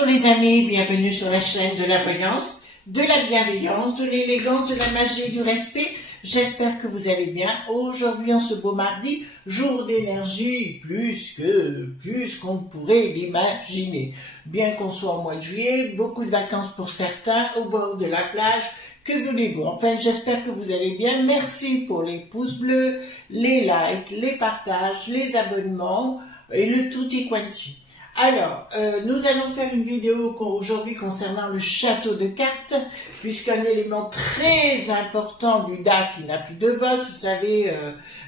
Bonjour les amis, bienvenue sur la chaîne de la voyance, de la bienveillance, de l'élégance, de la magie et du respect. J'espère que vous allez bien. Aujourd'hui, en ce beau mardi, jour d'énergie plus qu'on ne pourrait l'imaginer. Bien qu'on soit au mois de juillet, beaucoup de vacances pour certains, au bord de la plage. Que voulez-vous? Enfin, j'espère que vous allez bien. Merci pour les pouces bleus, les likes, les partages, les abonnements et le tutti quanti. Alors, nous allons faire une vidéo aujourd'hui concernant le château de cartes, puisqu'un élément très important du DAC qui n'a plus de boss, vous savez,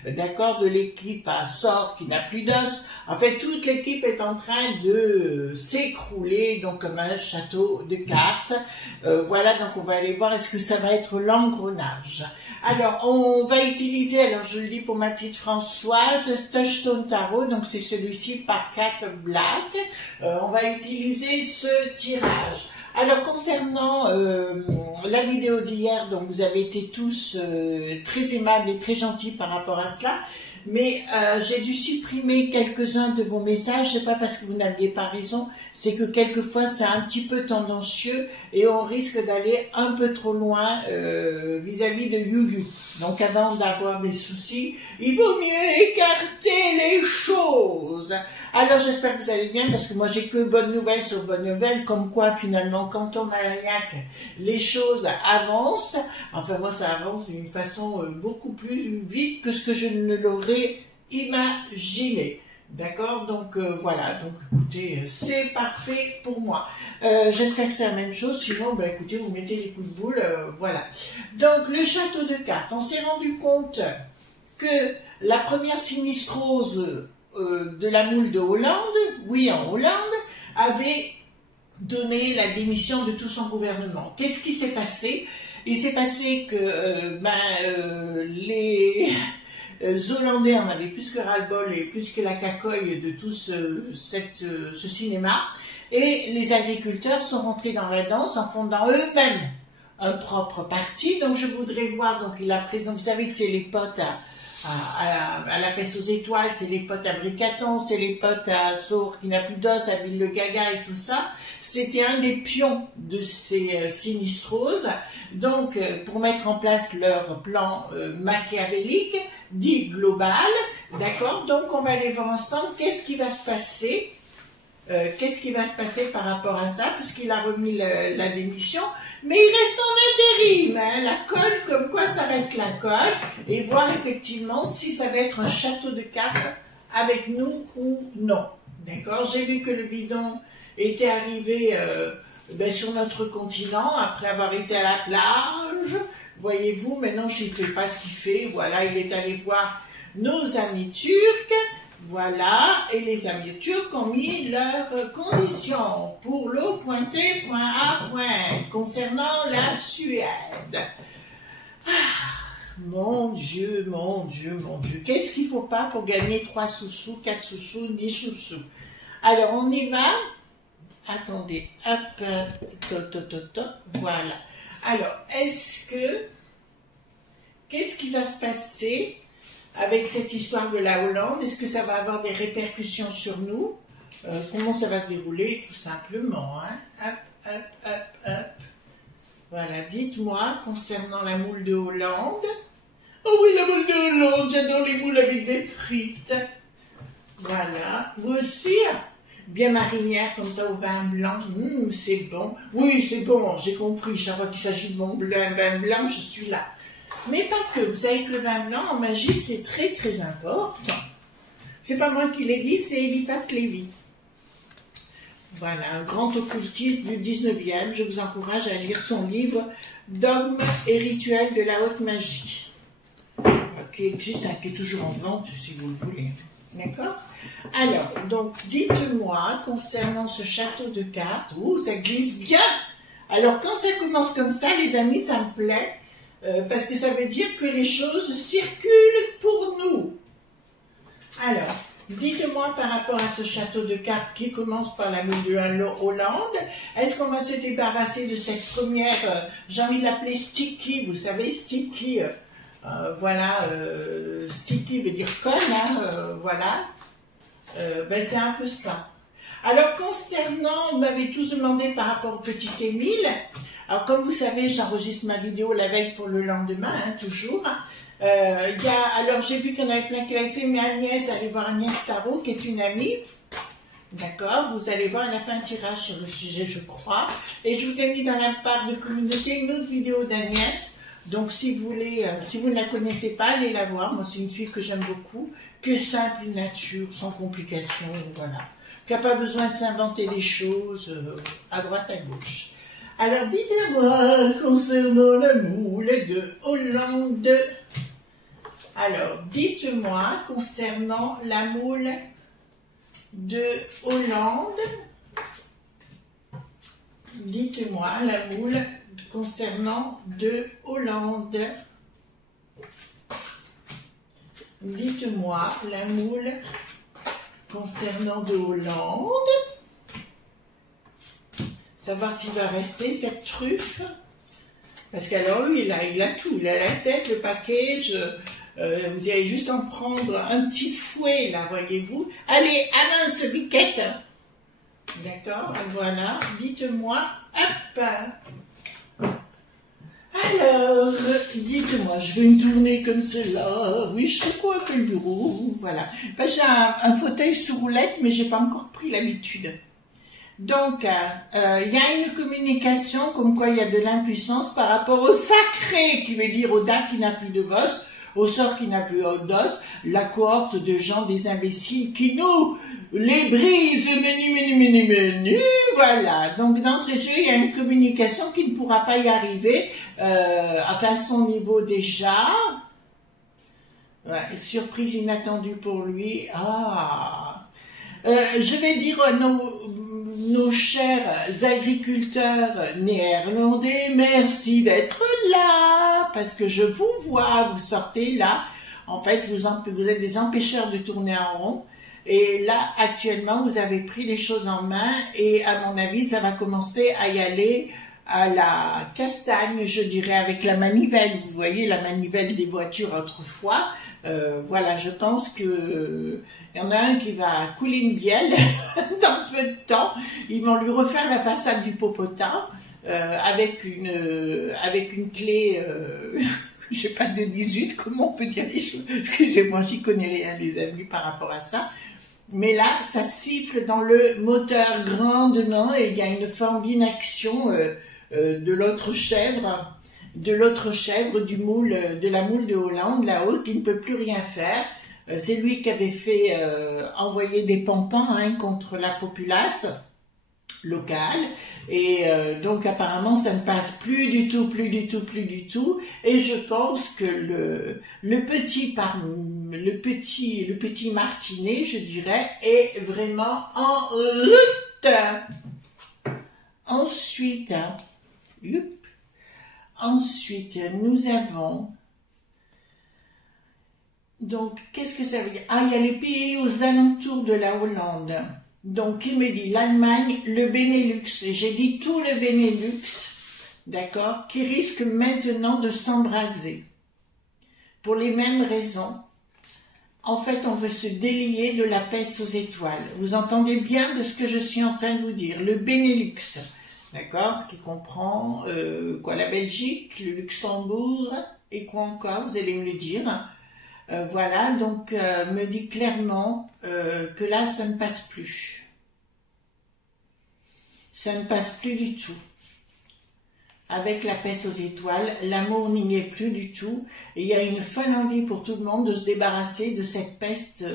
d'accord, de l'équipe à sort qui n'a plus d'os. En fait, toute l'équipe est en train de s'écrouler, donc comme un château de cartes. Voilà, donc on va aller voir est-ce que ça va être l'engrenage. Alors, on va utiliser, alors je le dis pour ma petite Françoise, Touchstone Tarot, donc c'est celui-ci par 4 Black. On va utiliser ce tirage. Alors, concernant la vidéo d'hier, donc vous avez été tous très aimables et très gentils par rapport à cela, mais j'ai dû supprimer quelques-uns de vos messages. C'est pas parce que vous n'aviez pas raison, c'est que quelquefois c'est un petit peu tendancieux et on risque d'aller un peu trop loin vis-à-vis de Yuyu. Donc avant d'avoir des soucis, il vaut mieux écarter les choses. Alors j'espère que vous allez bien, parce que moi j'ai que bonnes nouvelles sur bonnes nouvelles, comme quoi finalement quand on maniaque, les choses avancent. Enfin moi ça avance d'une façon beaucoup plus vite que ce que je ne l'aurais imaginé. D'accord, donc voilà, donc écoutez, c'est parfait pour moi. J'espère que c'est la même chose, sinon, ben, écoutez, vous mettez des coups de boule, voilà. Donc, le château de cartes, on s'est rendu compte que la première sinistrose de la moule de Hollande, oui, en Hollande, avait donné la démission de tout son gouvernement. Qu'est-ce qui s'est passé? Il s'est passé que les Hollandais en avaient plus que ras-le-bol et plus que la cacoille de tout ce cinéma, et les agriculteurs sont rentrés dans la danse en fondant eux-mêmes un propre parti. Donc je voudrais voir, donc il a présenté, vous savez que c'est les potes à la peste aux étoiles, c'est les potes à Bricaton, c'est les potes à Sourd qui n'a plus d'os, à Ville le Gaga et tout ça. C'était un des pions de ces sinistroses, donc pour mettre en place leur plan machiavélique, dit global, d'accord. Donc on va aller voir ensemble qu'est-ce qui va se passer, par rapport à ça, puisqu'il a remis la démission, mais il reste en intérim, hein, la colle, comme quoi ça reste la colle, et voir effectivement si ça va être un château de cartes avec nous ou non, d'accord. J'ai vu que le bidon était arrivé sur notre continent, après avoir été à la plage. Voyez-vous, maintenant, je ne fais pas ce qu'il fait. Voilà, il est allé voir nos amis turcs. Voilà, et les amis turcs ont mis leurs conditions pour l'eau pointée, point A, point, concernant la Suède. Ah, mon Dieu, mon Dieu, mon Dieu. Qu'est-ce qu'il ne faut pas pour gagner 3 sous-sous, 4 sous-sous, 10 sous-sous? Alors, on y va. Attendez, hop, voilà. Alors, qu'est-ce qui va se passer avec cette histoire de la Hollande? Est-ce que ça va avoir des répercussions sur nous? Comment ça va se dérouler? Tout simplement, hein? Hop. Voilà, dites-moi, concernant la moule de Hollande. Oh oui, la moule de Hollande, j'adore les moules avec des frites. Voilà, vous aussi, bien marinière, comme ça, au vin blanc, c'est bon. Oui, c'est bon, j'ai compris, chaque fois qu'il s'agit de vin blanc, je suis là. Mais pas que, vous savez que le vin blanc, en magie, c'est très très important. C'est pas moi qui l'ai dit, c'est Eliphas Lévy. Voilà, un grand occultiste du 19e, je vous encourage à lire son livre « Dogmes et rituels de la haute magie », qui existe, qui est toujours en vente, si vous le voulez. D'accord? Alors, donc, dites-moi, concernant ce château de cartes, ça glisse bien. Alors, quand ça commence comme ça, les amis, ça me plaît, parce que ça veut dire que les choses circulent pour nous. Alors, dites-moi par rapport à ce château de cartes qui commence par la moule de Hollande, est-ce qu'on va se débarrasser de cette première, j'ai envie de l'appeler sticky, vous savez, sticky, voilà, sticky veut dire colle, hein, voilà, c'est un peu ça. Alors, concernant, vous m'avez tous demandé par rapport au petit Émile. Alors, comme vous savez, j'enregistre ma vidéo la veille pour le lendemain, hein, toujours. Alors, j'ai vu qu'il y en avait plein qui l'avaient fait, mais Agnès, allez voir Agnès Tarot, qui est une amie. D'accord, vous allez voir, elle a fait un tirage sur le sujet, je crois. Et je vous ai mis dans la part de communauté une autre vidéo d'Agnès. Donc, si vous voulez, si vous ne la connaissez pas, allez la voir. Moi, c'est une fille que j'aime beaucoup, que simple nature, sans complications, voilà. Qui n'a pas besoin de s'inventer des choses à droite, à gauche. Alors, dites-moi, concernant la moule de Hollande. Alors, dites-moi, concernant la moule de Hollande. Dites-moi, la moule concernant de Hollande. Dites-moi, la moule concernant de Hollande. Savoir s'il va rester cette truffe. Parce qu'alors, lui, il a tout. Il a la tête, le package. Vous allez juste en prendre un petit fouet, là, voyez-vous. Allez, avance, biquette. D'accord, voilà. Dites-moi, hop. Alors, dites-moi, je veux une tournée comme cela. Oui, je sais quoi que le bureau. Voilà. Ben, j'ai un fauteuil sous roulette, mais j'ai pas encore pris l'habitude. Donc, il y a une communication comme quoi il y a de l'impuissance par rapport au sacré, qui veut dire au dard qui n'a plus de vos, au sort qui n'a plus d'os, la cohorte de gens des imbéciles qui nous les brisent, menu, voilà. Donc, d'entrée de jeu, il y a une communication qui ne pourra pas y arriver, à son niveau déjà. Ouais, surprise inattendue pour lui. Je vais dire nos chers agriculteurs néerlandais, merci d'être là, parce que je vous vois, vous sortez là, en fait vous êtes des empêcheurs de tourner en rond, et là actuellement vous avez pris les choses en main, et à mon avis ça va commencer à y aller à la castagne, je dirais, avec la manivelle, vous voyez la manivelle des voitures autrefois. Voilà, je pense que il y en a un qui va couler une bielle dans peu de temps. Ils vont lui refaire la façade du popotin avec une clé, je sais pas, de 18, comment on peut dire les choses. Excusez-moi, j'y connais rien, les amis, par rapport à ça. Mais là, ça siffle dans le moteur grandement et il y a une forme d'inaction de l'autre chèvre. De la moule de Hollande, là-haut, qui ne peut plus rien faire. C'est lui qui avait fait envoyer des pampans contre la populace locale. Et donc, apparemment, ça ne passe plus du tout. Et je pense que le petit martinet, je dirais, est vraiment en route. Ensuite, nous avons, donc, qu'est-ce que ça veut dire? Ah, il y a les pays aux alentours de la Hollande. Donc, il me dit l'Allemagne, le Benelux, j'ai dit tout le Benelux, d'accord, qui risque maintenant de s'embraser. Pour les mêmes raisons. En fait, on veut se délier de la peste aux étoiles. Vous entendez bien de ce que je suis en train de vous dire. Le Benelux. D'accord, ce qui comprend la Belgique, le Luxembourg et quoi encore, vous allez me le dire. Voilà, donc me dit clairement que là, ça ne passe plus. Ça ne passe plus du tout. Avec la peste aux étoiles, l'amour n'y est plus du tout. Et il y a une folle envie pour tout le monde de se débarrasser de cette peste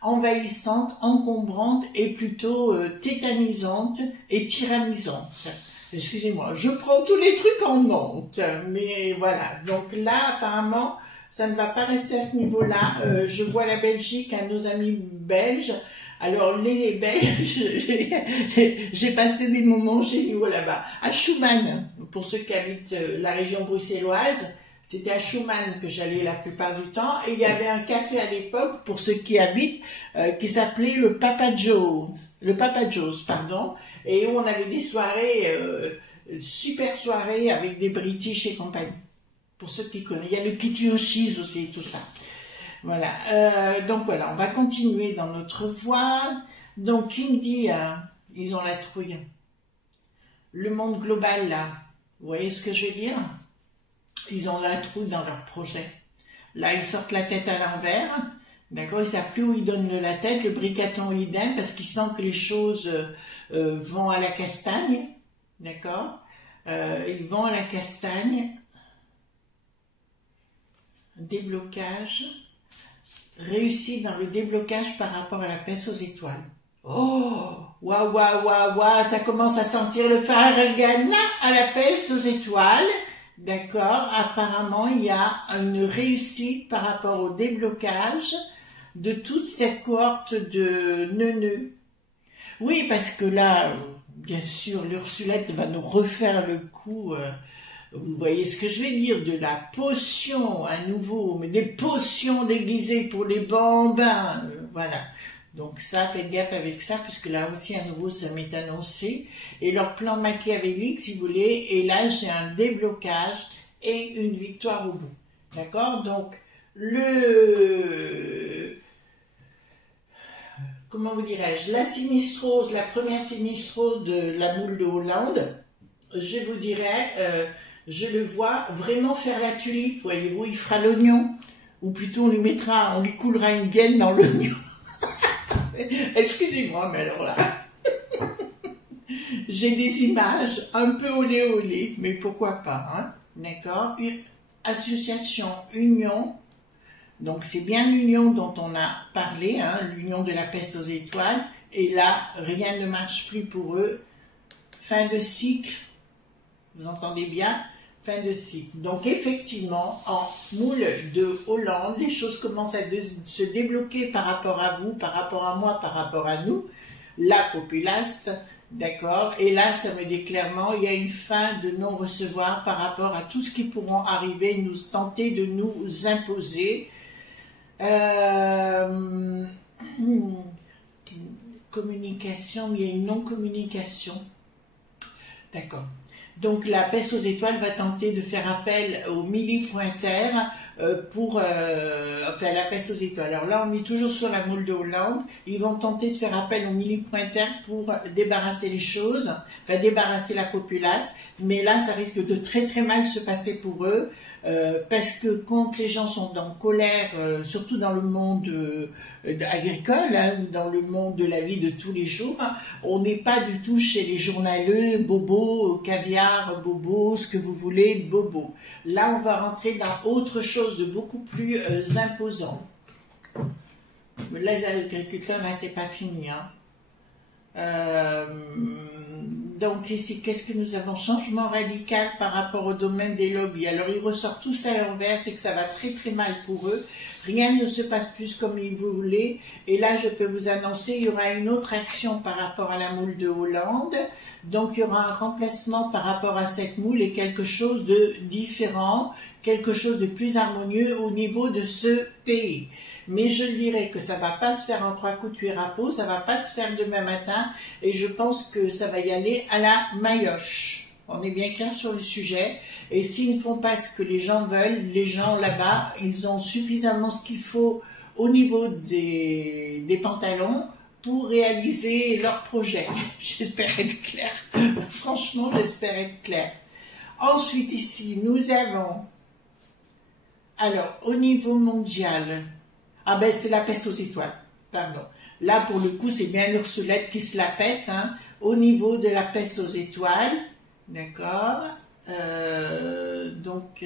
envahissante, encombrante et plutôt tétanisante et tyrannisante. Excusez-moi, je prends tous les trucs en note, mais voilà. Donc là, apparemment, ça ne va pas rester à ce niveau-là. Je vois la Belgique, nos amis belges. Alors, les Belges, j'ai passé des moments géniaux là-bas. À Schumann, pour ceux qui habitent la région bruxelloise, c'était à Schumann que j'allais la plupart du temps. Et il y avait un café à l'époque, pour ceux qui habitent, qui s'appelait le Papa Joe's, pardon. Et où on avait des soirées, super soirées avec des British et compagnie. Pour ceux qui connaissent. Il y a le Kitty O'Shea's aussi et tout ça. Voilà. Donc voilà, on va continuer dans notre voie. Donc il me dit, ils ont la trouille. Le monde global, là, vous voyez ce que je veux dire? Ils ont la trouille dans leur projet. Là, ils sortent la tête à l'envers, d'accord? Ils ne savent plus où ils donnent de la tête, le bricaton idem, parce qu'ils sentent que les choses vont à la castagne, d'accord? Ils vont à la castagne. Déblocage. Réussi dans le déblocage par rapport à la peste aux étoiles. Oh, waouh, waouh, waouh, waouh, ça commence à sentir le faragana à la peste aux étoiles. D'accord, apparemment, il y a une réussite par rapport au déblocage de toute cette cohorte de neuneux. Oui, parce que là, bien sûr, l'Ursulette va nous refaire le coup, vous voyez ce que je vais dire, de la potion à nouveau, mais des potions déguisées pour les bambins, voilà. Donc ça, faites gaffe avec ça, puisque là aussi, à nouveau, ça m'est annoncé. Et leur plan machiavélique, si vous voulez, et là, j'ai un déblocage et une victoire au bout. D'accord? Donc, comment vous dirais-je, la sinistrose, la première sinistrose de la moule de Hollande, je vous dirais, je le vois vraiment faire la tulipe, voyez-vous, il fera l'oignon, ou plutôt on lui coulera une gaine dans l'oignon. Excusez-moi, mais alors là, j'ai des images un peu olé olé, mais pourquoi pas, hein, d'accord? Une association, union, donc c'est bien l'union dont on a parlé, hein, l'union de la peste aux étoiles, et là, rien ne marche plus pour eux, fin de cycle, vous entendez bien? Fin de cycle. Donc effectivement, en moule de Hollande, les choses commencent à se débloquer par rapport à vous, par rapport à moi, par rapport à nous, la populace, d'accord? Et là, ça me dit clairement, il y a une fin de non-recevoir par rapport à tout ce qui pourront arriver, nous tenter de nous imposer. Communication, il y a une non-communication. D'accord. Donc la peste aux étoiles va tenter de faire appel au millipointeur pour enfin la peste aux étoiles. Alors là on est toujours sur la moule de Hollande, ils vont tenter de faire appel au millipointeur pour débarrasser les choses, enfin débarrasser la populace, mais là ça risque de très très mal se passer pour eux, parce que quand les gens sont en colère, surtout dans le monde agricole, hein, ou dans le monde de la vie de tous les jours, on n'est pas du tout chez les journaleux, bobo, caviar, bobo, ce que vous voulez, bobo. Là, on va rentrer dans autre chose de beaucoup plus imposant. Les agriculteurs, là, c'est pas fini, hein. Donc ici, qu'est-ce que nous avons? Changement radical par rapport au domaine des lobbies. Alors ils ressortent tous à l'envers, c'est que ça va très très mal pour eux. Rien ne se passe plus comme ils voulaient. Et là, je peux vous annoncer, il y aura une autre action par rapport à la moule de Hollande. Donc il y aura un remplacement par rapport à cette moule et quelque chose de différent, quelque chose de plus harmonieux au niveau de ce pays. Mais je dirais que ça va pas se faire en 3 coups de cuir à peau, ça va pas se faire demain matin, et je pense que ça va y aller à la maillotche. On est bien clair sur le sujet, et s'ils ne font pas ce que les gens veulent, les gens là-bas, ils ont suffisamment ce qu'il faut au niveau des pantalons pour réaliser leur projet. J'espère être clair. Franchement, j'espère être clair. Ensuite, ici, nous avons, alors, au niveau mondial, ah ben c'est la peste aux étoiles, pardon. Là pour le coup c'est bien l'Ursulette qui se la pète, hein, au niveau de la peste aux étoiles, d'accord, donc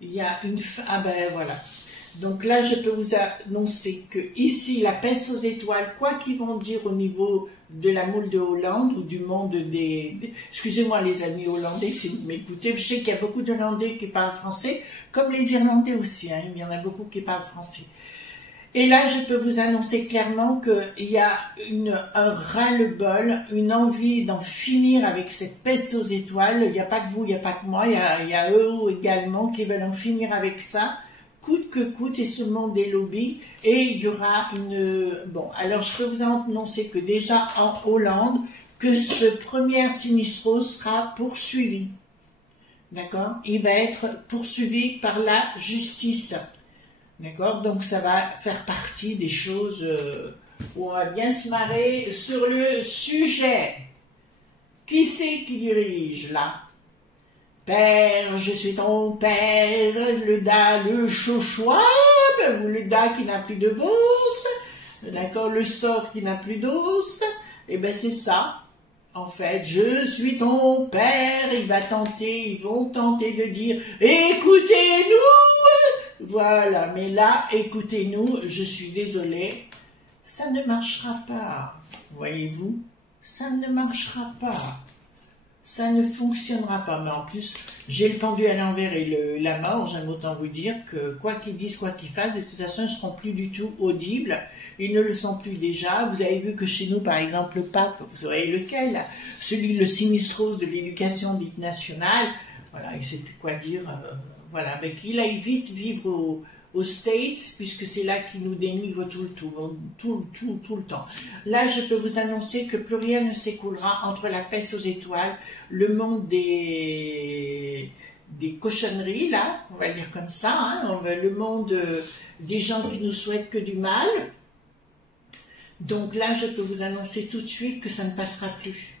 il y a une, ah ben voilà. Donc là je peux vous annoncer que ici la peste aux étoiles, quoi qu'ils vont dire au niveau de la moule de Hollande ou du monde excusez-moi les amis hollandais si vous m'écoutez, je sais qu'il y a beaucoup d'Hollandais qui parlent français, comme les Irlandais aussi, hein, il y en a beaucoup qui parlent français. Et là, je peux vous annoncer clairement qu'il y a un ras-le-bol, une envie d'en finir avec cette peste aux étoiles. Il n'y a pas que vous, il n'y a pas que moi, il y a eux également qui veulent en finir avec ça, coûte que coûte, et ce monde des lobbies. Et il y aura une... Bon, alors je peux vous annoncer que déjà en Hollande, que ce premier sinistrose sera poursuivi. D'accord? Il va être poursuivi par la justice. D'accord, donc ça va faire partie des choses où on va bien se marrer sur le sujet. Qui c'est qui dirige là? Père, je suis ton père, le da, le chouchouab, ou le da qui n'a plus de vos, d'accord, le sort qui n'a plus d'os, et ben c'est ça. En fait, je suis ton père, ils vont tenter de dire, écoutez-nous, voilà, mais là, écoutez-nous, je suis désolée, ça ne marchera pas, voyez-vous, ça ne marchera pas. Ça ne fonctionnera pas, mais en plus, j'ai le pendu à l'envers et la mort, j'aime autant vous dire que quoi qu'ils disent, quoi qu'ils fassent, de toute façon, ils ne seront plus du tout audibles, ils ne le sont plus déjà. Vous avez vu que chez nous, par exemple, le pape, vous savez lequel, là, celui, le sinistros de l'éducation dite nationale, voilà, il ne sait plus quoi dire, voilà, ben, qu'il aille vite vivre aux States, puisque c'est là qu'ils nous dénigrent tout le temps. Là, je peux vous annoncer que plus rien ne s'écoulera entre la peste aux étoiles, le monde des cochonneries, là, on va dire comme ça, hein, le monde des gens qui nous souhaitent que du mal. Donc là, je peux vous annoncer tout de suite que ça ne passera plus.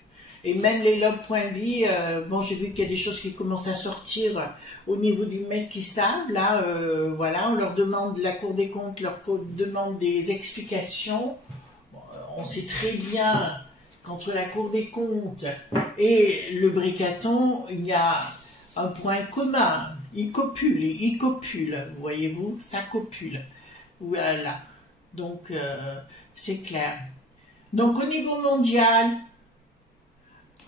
Et même les lobes.bi, bon, j'ai vu qu'il y a des choses qui commencent à sortir au niveau du mec qui savent, là, voilà, on leur demande, la Cour des comptes leur demande des explications. Bon, on sait très bien qu'entre la Cour des comptes et le bricaton, il y a un point commun. Ils copulent, voyez-vous, ça copule. Voilà, donc c'est clair. Donc au niveau mondial,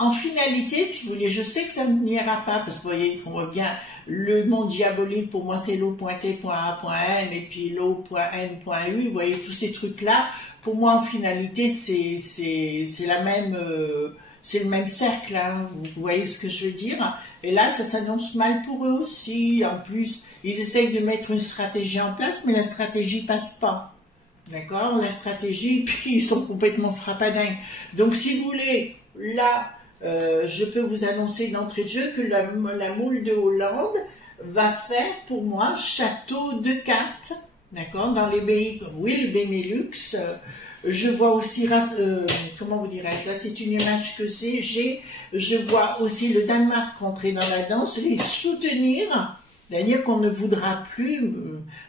en finalité, si vous voulez, je sais que ça n'ira pas, parce que vous voyez, on voit bien, le monde diabolique, pour moi, c'est l'O.T.A.N, et puis l'O.N.U, vous voyez, tous ces trucs-là, pour moi, en finalité, c'est la même, c'est le même cercle, hein, vous voyez ce que je veux dire? Et là, ça s'annonce mal pour eux aussi, en plus, ils essayent de mettre une stratégie en place, mais la stratégie passe pas. D'accord? La stratégie, puis ils sont complètement frappadingues. Donc, si vous voulez, là, je peux vous annoncer d'entrée de jeu que la moule de Hollande va faire pour moi château de cartes, d'accord, dans les pays, oui, le Benelux, je vois aussi, comment vous dirais-je, là c'est une image que je vois aussi le Danemark rentrer dans la danse, les soutenir, c'est-à-dire qu'on ne voudra plus,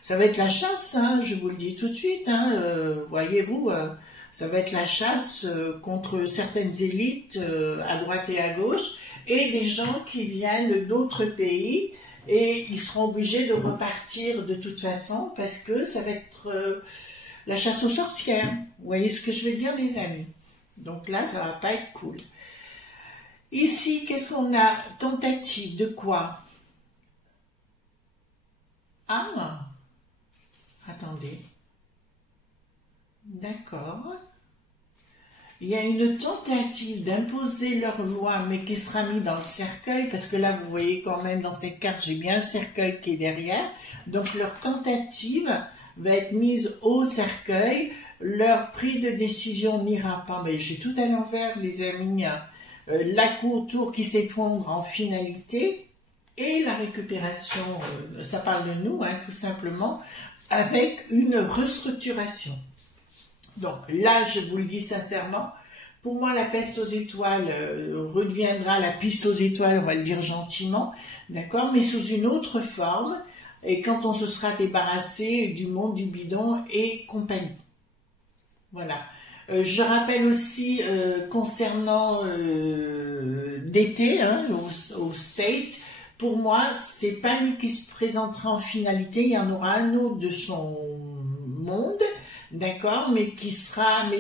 ça va être la chasse, hein, je vous le dis tout de suite, hein, voyez-vous, ça va être la chasse contre certaines élites à droite et à gauche et des gens qui viennent d'autres pays et ils seront obligés de repartir de toute façon parce que ça va être la chasse aux sorcières. Vous voyez ce que je veux dire, les amis? Donc là, ça va pas être cool. Ici, qu'est-ce qu'on a? Tentative de quoi? Ah, attendez. D'accord. Il y a une tentative d'imposer leur loi, mais qui sera mise dans le cercueil, parce que là, vous voyez quand même dans cette carte, j'ai bien un cercueil qui est derrière. Donc, leur tentative va être mise au cercueil. Leur prise de décision n'ira pas. Mais j'ai tout à l'envers, les amis. La tour qui s'effondre en finalité et la récupération, ça parle de nous, hein, tout simplement, avec une restructuration. Donc là, je vous le dis sincèrement, pour moi, la peste aux étoiles redeviendra la piste aux étoiles, on va le dire gentiment, d'accord, mais sous une autre forme, et quand on se sera débarrassé du monde du bidon et compagnie. Voilà. Je rappelle aussi, concernant d'été, hein, aux States, pour moi, c'est pas lui qui se présentera en finalité, il y en aura un autre de son monde, d'accord, mais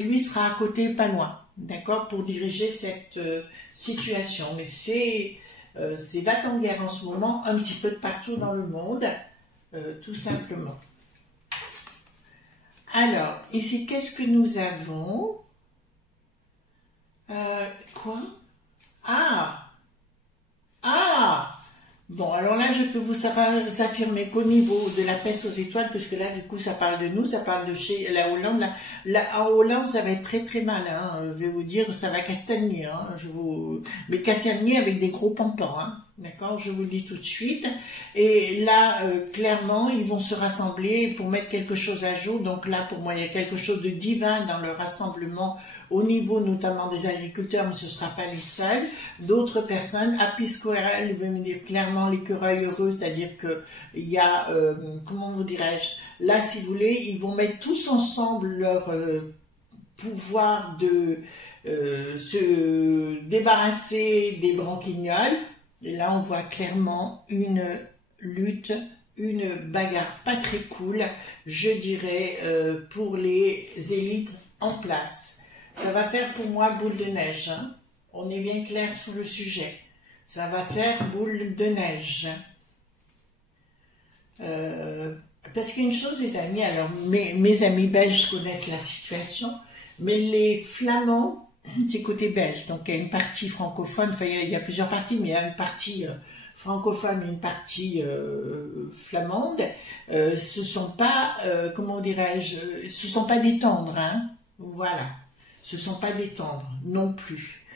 lui sera à côté, pas loin, d'accord, pour diriger cette situation. Mais c'est va-t-en-guerre en ce moment, un petit peu de partout dans le monde, tout simplement. Alors, ici, qu'est-ce que nous avons? Quoi? Ah! Ah! Bon, alors là, je peux vous affirmer qu'au niveau de la peste aux étoiles, puisque là, du coup, ça parle de nous, ça parle de chez la Hollande. En Hollande, ça va être très très mal. Hein. Je vais vous dire, ça va castagner. Hein. Mais castagner avec des gros pampans. Hein. D'accord, je vous le dis tout de suite. Et là, clairement, ils vont se rassembler pour mettre quelque chose à jour. Donc là, pour moi, il y a quelque chose de divin dans le rassemblement au niveau notamment des agriculteurs, mais ce ne sera pas les seuls. D'autres personnes, Apis Coerel veut me dire clairement l'écureuil heureux, c'est-à-dire que il y a, comment vous dirais-je, là, si vous voulez, ils vont mettre tous ensemble leur pouvoir de se débarrasser des branquignoles. Et là, on voit clairement une lutte, une bagarre pas très cool, je dirais, pour les élites en place. Ça va faire pour moi boule de neige. Hein. On est bien clair sur le sujet. Ça va faire boule de neige. Parce qu'une chose, les amis, alors mes amis belges connaissent la situation, mais les Flamands, c'est côté belge, donc il y a une partie francophone, enfin il y a plusieurs parties, mais il y a une partie francophone et une partie flamande, ce sont pas, comment dirais-je, ce sont pas des tendres, hein, voilà, ce sont pas des tendres non plus.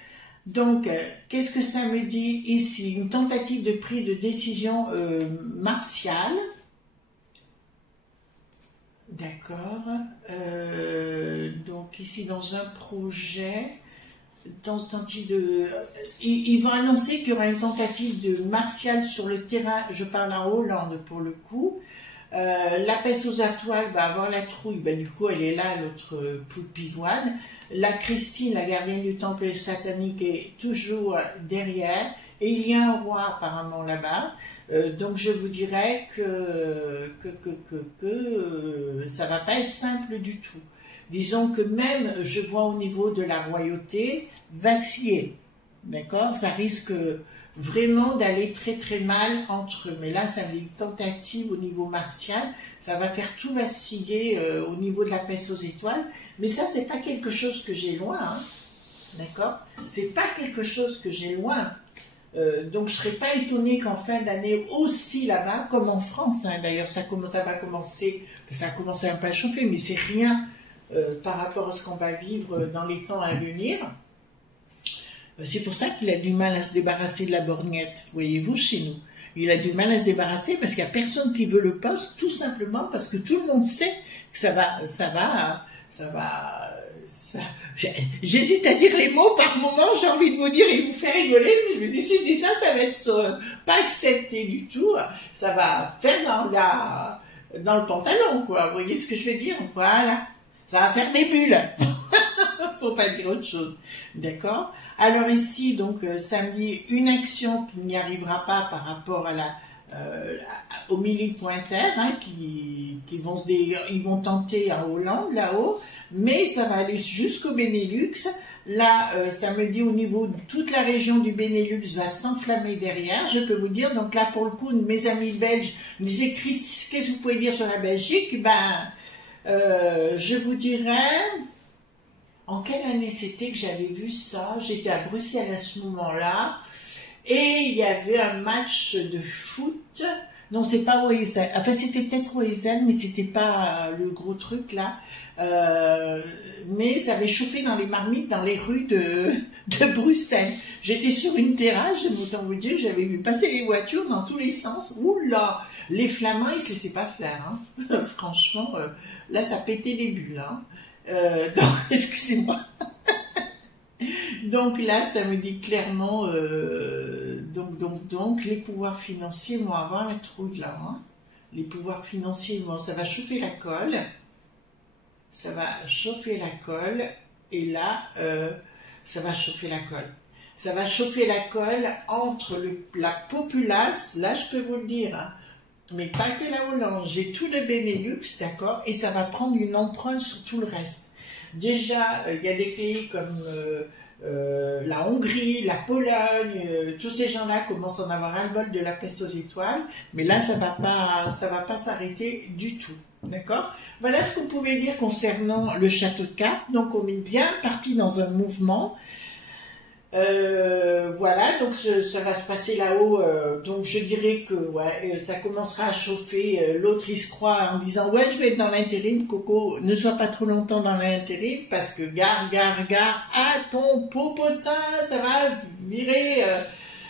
Donc, qu'est-ce que ça me dit ici? Une tentative de prise de décision martiale. D'accord. Donc ici dans un projet, ils vont annoncer qu'il y aura une tentative de martiale sur le terrain. Je parle en Hollande pour le coup. La peste aux étoiles va avoir la trouille. Ben, du coup, elle est là, l'autre poule pivoine. La Christine, la gardienne du temple satanique, est toujours derrière. Et il y a un roi apparemment là-bas. Donc je vous dirais que ça va pas être simple du tout. Disons que même, je vois au niveau de la royauté, vaciller, d'accord? Ça risque vraiment d'aller très très mal entre eux. Mais là, ça va être une tentative au niveau martial, ça va faire tout vaciller au niveau de la peste aux étoiles. Mais ça, c'est pas quelque chose que j'ai loin, hein, d'accord? C'est pas quelque chose que j'ai loin. Donc je ne serais pas étonnée qu'en fin d'année aussi là-bas, comme en France, hein, d'ailleurs ça va commencer, ça a commencé un peu à chauffer, mais c'est rien par rapport à ce qu'on va vivre dans les temps à venir. C'est pour ça qu'il a du mal à se débarrasser de la borgnette, voyez-vous, chez nous. Il a du mal à se débarrasser parce qu'il n'y a personne qui veut le poste, tout simplement parce que tout le monde sait que j'hésite à dire les mots par moment, j'ai envie de vous dire et vous faire rigoler, mais je me dis, si je dis ça, ça va être pas accepté du tout, ça va faire dans le pantalon, quoi, vous voyez ce que je veux dire, voilà, ça va faire des bulles, faut pas dire autre chose, d'accord? Alors ici, donc, samedi, une action qui n'y arrivera pas par rapport à au militaire, hein, ils vont tenter en Hollande, là-haut, mais ça va aller jusqu'au Benelux. Là, ça me dit au niveau de toute la région du Benelux va s'enflammer derrière, je peux vous dire. Donc là, pour le coup, mes amis belges me disaient, Chris, qu'est-ce que vous pouvez dire sur la Belgique? Ben, je vous dirais, en quelle année c'était que j'avais vu ça? J'étais à Bruxelles à ce moment-là, et il y avait un match de foot. Non, c'est pas Oezel. Enfin, c'était peut-être Oezel, mais c'était pas le gros truc là. Mais ça avait chauffé dans les marmites, dans les rues de Bruxelles. J'étais sur une terrasse, j'aime autant vous dire, j'avais vu passer les voitures dans tous les sens. Oula, les Flamands, ils se laissaient pas faire. Hein. Franchement, là, ça pétait des bulles. Hein. Donc, excusez-moi. Donc là, ça me dit clairement, donc, les pouvoirs financiers vont avoir la trouille là. Hein. Les pouvoirs financiers, ça va chauffer la colle. Ça va chauffer la colle. Et là, ça va chauffer la colle. Ça va chauffer la colle entre la populace, là je peux vous le dire, hein, mais pas que la Hollande, j'ai tout le Benelux, d'accord, et ça va prendre une empreinte sur tout le reste. Déjà, il y a des pays comme la Hongrie, la Pologne, tous ces gens-là commencent à en avoir ras-le-bol de la peste aux étoiles, mais là, ça va pas s'arrêter du tout, d'accord? Voilà ce qu'on pouvait dire concernant le château de cartes. Donc, on est bien parti dans un mouvement. Voilà, donc ça va se passer là-haut, donc je dirais que ouais, ça commencera à chauffer, l'autre il se croit en disant ouais je vais être dans l'intérim, Coco, ne sois pas trop longtemps dans l'intérim parce que gare à ton popotin, ça va virer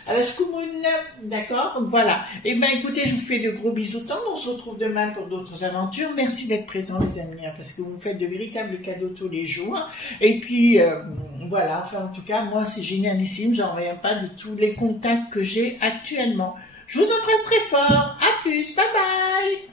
à la Scoumoune, d'accord? Voilà. Et ben écoutez, je vous fais de gros bisous tendres. On se retrouve demain pour d'autres aventures. Merci d'être présents les amis, hein, parce que vous me faites de véritables cadeaux tous les jours. Et puis voilà, enfin en tout cas, moi c'est génialissime. J'en reviens pas de tous les contacts que j'ai actuellement. Je vous embrasse très fort. À plus. Bye bye.